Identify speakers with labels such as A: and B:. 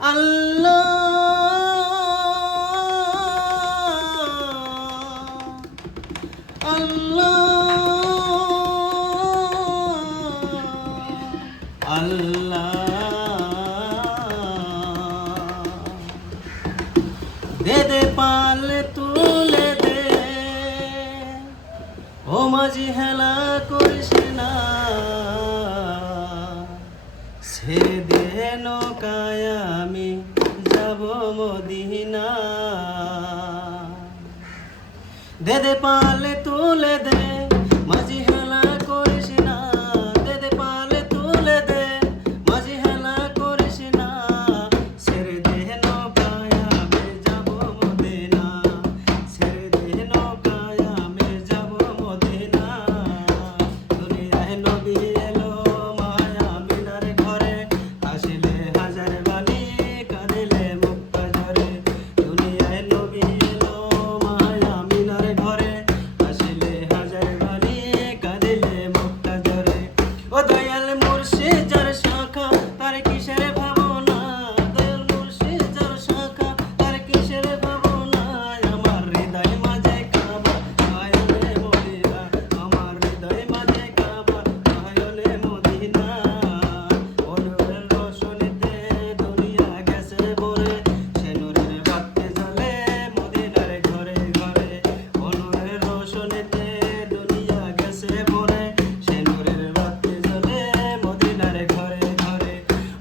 A: আল্লাহ আল্লাহ আল্লাহ। দে দে পালে তুলে দে। ও মাঝি হেলা করিস আমি যাব মদিনা। দে দে পালে